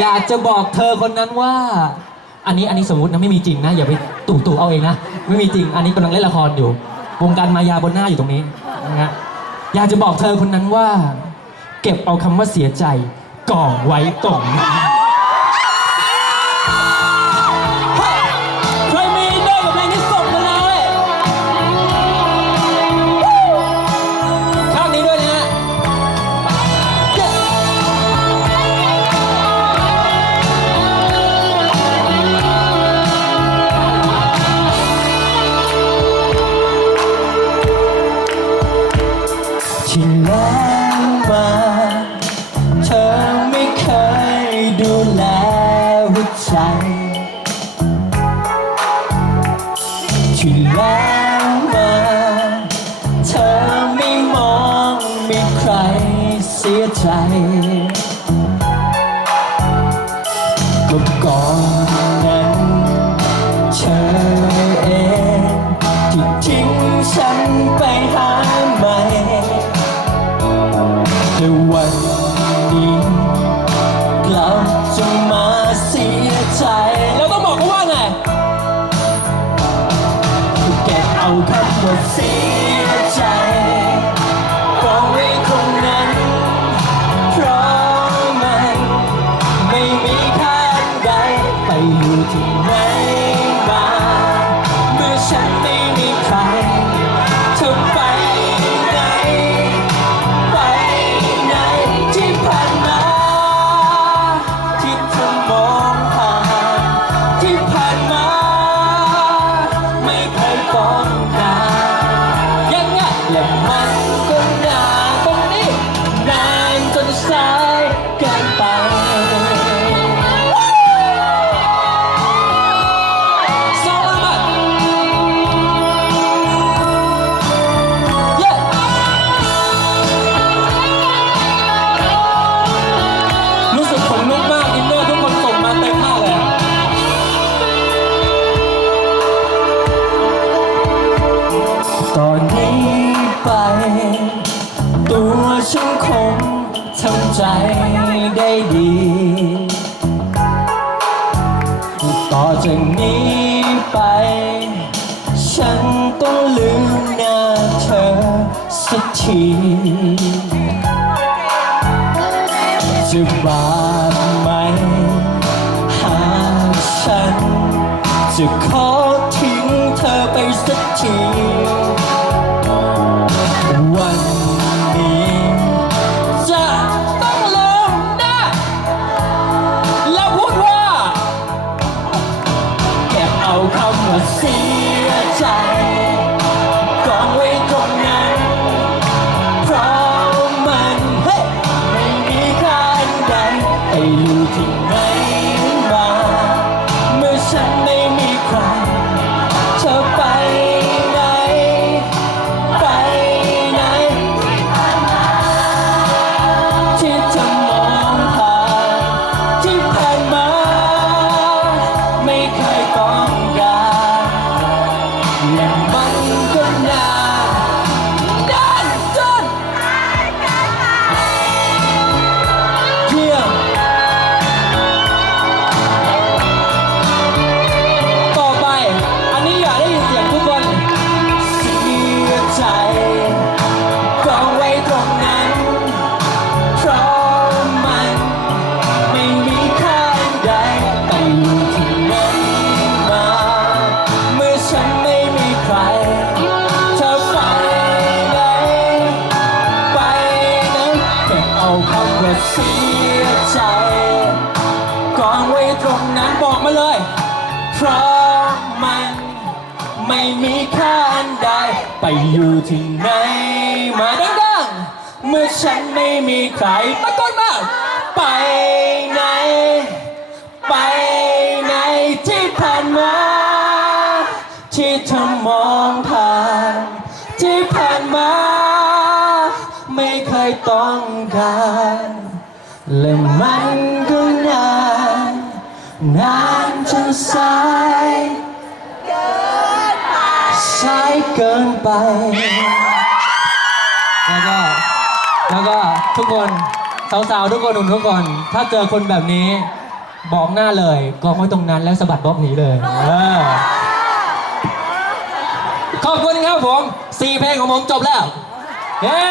อยากจะบอกเธอคนนั้นว่า อันนี้อันนี้สมมตินะไม่มีจริงนะอย่าไปตู่ตู่เอาเองนะไม่มีจริง อันนี้กำลังเล่นละครอยู่ วงการมายาบนหน้าอยู่ตรงนี้นะฮะอยากจะบอกเธอคนนั้นว่า เก็บเอาคำว่าเสียใจก่อไว้ตรงนี้ใที่แล้วมา เธอไม่เคยดูแลหัวใจที่แล้วมา เธอไม่มองมีใครเสียใจก็ก่อนนั้นเธอเองที่ทิ้งฉันไปหา ใหม่แต่วันนี้กลับจะมาเสียใจเราต้องบอกเขาว่าไงเก็บเอาคำว่าเสีย ทำใจได้ดี ต่อจากนี้ไป ฉันต้องลืมหน้าเธอสักทีจะบาปไหม หากฉันจะขอ คำว่าเสียใจกองไว้ตรงนั้น เพราะมันเฮ้ยไม่มีค่าใดไปอยู่ที่ไหนมา เมื่อฉันไม่มีใครเธอไปไหน ไปไหน ที่เธอมองผ่านที่ผ่านมา ไม่เคยต้อง เอาคำว่าเสียใจกองไว้ตรงนั้นบอกมาเลย เพราะมันไม่มีค่าอันใด ไปอยู่ที่ไหน มาดังๆ เมื่อฉันไม่มีใครตะโกนมา ไปไหน ไป ต้องการและมันก็นานนานจนสายสายเกินไป แล้วก็แล้วก็ทุกคนสาวๆทุกคนหนุ่มทุกคน ถ้าเจอคนแบบนี้ บอกหน้าเลยกองไว้ตรงนั้นแล้วสะบัดบ๊อบหนีเลยเออขอบคุณครับผมสี่เพลงของผมจบแล้วเย้